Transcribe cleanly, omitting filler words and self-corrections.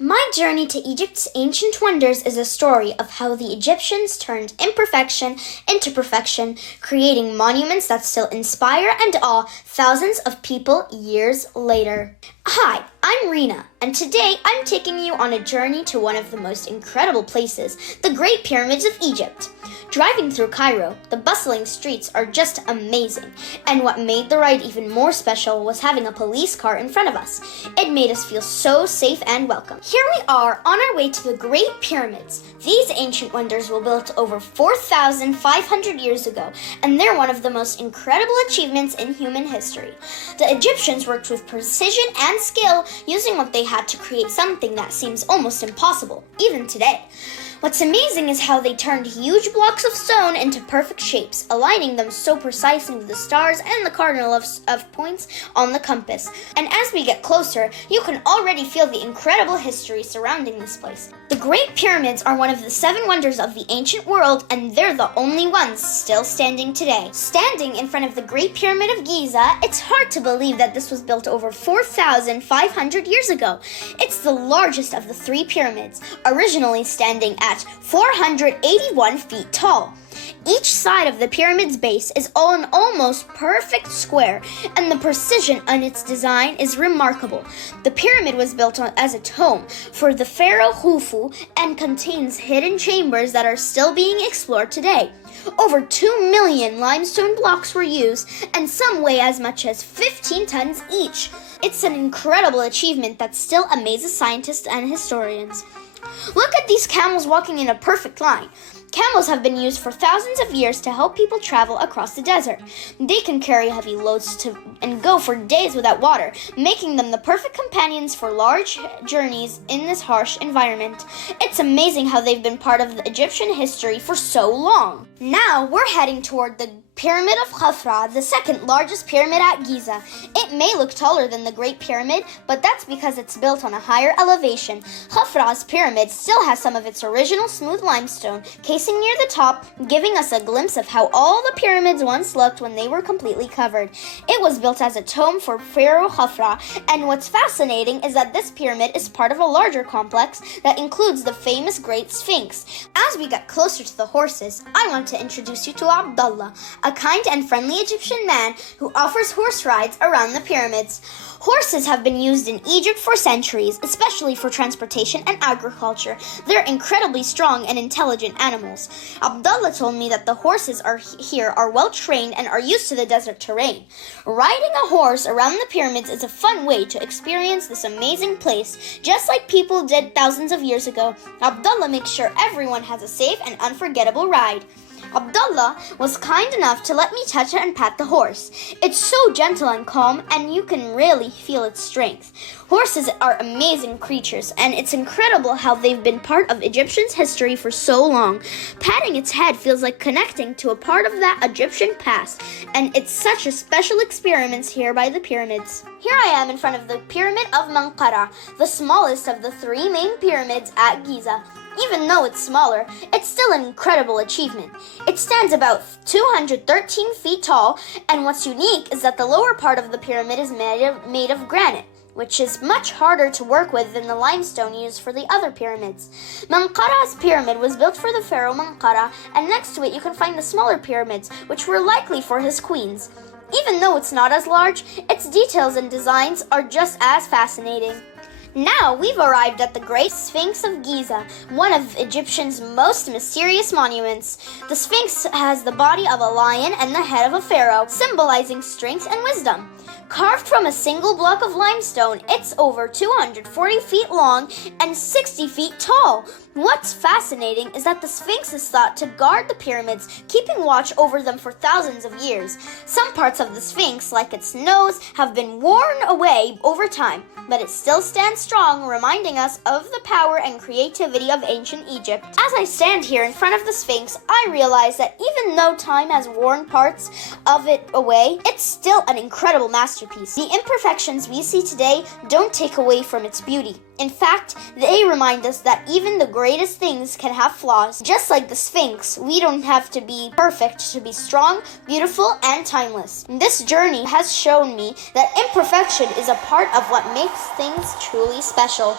My journey to Egypt's ancient wonders is a story of how the Egyptians turned imperfection into perfection, creating monuments that still inspire and awe thousands of people years later. Hi, I'm Rena, and today I'm taking you on a journey to one of the most incredible places, the Great Pyramids of Egypt. Driving through Cairo, the bustling streets are just amazing, and what made the ride even more special was having a police car in front of us. It made us feel so safe and welcome. Here we are on our way to the Great Pyramids. These ancient wonders were built over 4,500 years ago, and they're one of the most incredible achievements in human history. The Egyptians worked with precision and skill, using what they had to create something that seems almost impossible, even today. What's amazing is how they turned huge blocks of stone into perfect shapes, aligning them so precisely with the stars and the cardinal of points on the compass. And as we get closer, you can already feel the incredible history surrounding this place. The Great Pyramids are one of the 7 wonders of the ancient world, and they're the only ones still standing today. Standing in front of the Great Pyramid of Giza, it's hard to believe that this was built over 4,500 years ago. It's the largest of the 3 pyramids, originally standing at 481 feet tall. Each side of the pyramid's base is an almost perfect square, and the precision on its design is remarkable. The pyramid was built as a tomb for the pharaoh Khufu and contains hidden chambers that are still being explored today. Over 2 million limestone blocks were used, and some weigh as much as 15 tons each. It's an incredible achievement that still amazes scientists and historians. Look at these camels walking in a perfect line. Camels have been used for thousands of years to help people travel across the desert. They can carry heavy loads and go for days without water, making them the perfect companions for large journeys in this harsh environment. It's amazing how they've been part of the Egyptian history for so long. Now we're heading toward the Pyramid of Khafra, the second largest pyramid at Giza. It may look taller than the Great Pyramid, but that's because it's built on a higher elevation. Khafra's pyramid still has some of its original smooth limestone casing near the top, giving us a glimpse of how all the pyramids once looked when they were completely covered. It was built as a tomb for Pharaoh Khafra, and what's fascinating is that this pyramid is part of a larger complex that includes the famous Great Sphinx. As we get closer to the horses, I want to introduce you to Abdullah, a kind and friendly Egyptian man who offers horse rides around the pyramids. Horses have been used in Egypt for centuries, especially for transportation and agriculture. They're incredibly strong and intelligent animals. Abdullah told me that the horses here are well trained and are used to the desert terrain. Riding a horse around the pyramids is a fun way to experience this amazing place, just like people did thousands of years ago. Abdullah makes sure everyone has a safe and unforgettable ride. Abdullah was kind enough to let me touch and pat the horse. It's so gentle and calm, and you can really feel its strength. Horses are amazing creatures, and it's incredible how they've been part of Egyptians' history for so long. Patting its head feels like connecting to a part of that Egyptian past, and it's such a special experience here by the pyramids. Here I am in front of the Pyramid of Menkaura, the smallest of the 3 main pyramids at Giza. Even though it's smaller, it's still an incredible achievement. It stands about 213 feet tall, and what's unique is that the lower part of the pyramid is made of granite, which is much harder to work with than the limestone used for the other pyramids. Menkaura's pyramid was built for the pharaoh Menkaura, and next to it you can find the smaller pyramids, which were likely for his queens. Even though it's not as large, its details and designs are just as fascinating. Now we've arrived at the Great Sphinx of Giza, one of Egyptians' most mysterious monuments. The Sphinx has the body of a lion and the head of a pharaoh, symbolizing strength and wisdom. Carved from a single block of limestone, it's over 240 feet long and 60 feet tall. What's fascinating is that the Sphinx is thought to guard the pyramids, keeping watch over them for thousands of years. Some parts of the Sphinx, like its nose, have been worn away over time, but it still stands strong, reminding us of the power and creativity of ancient Egypt. As I stand here in front of the Sphinx, I realize that even though time has worn parts of it away, it's still an incredible masterpiece. The imperfections we see today don't take away from its beauty. In fact, they remind us that even the greatest things can have flaws. Just like the Sphinx, we don't have to be perfect to be strong, beautiful, and timeless. This journey has shown me that imperfection is a part of what makes things truly special.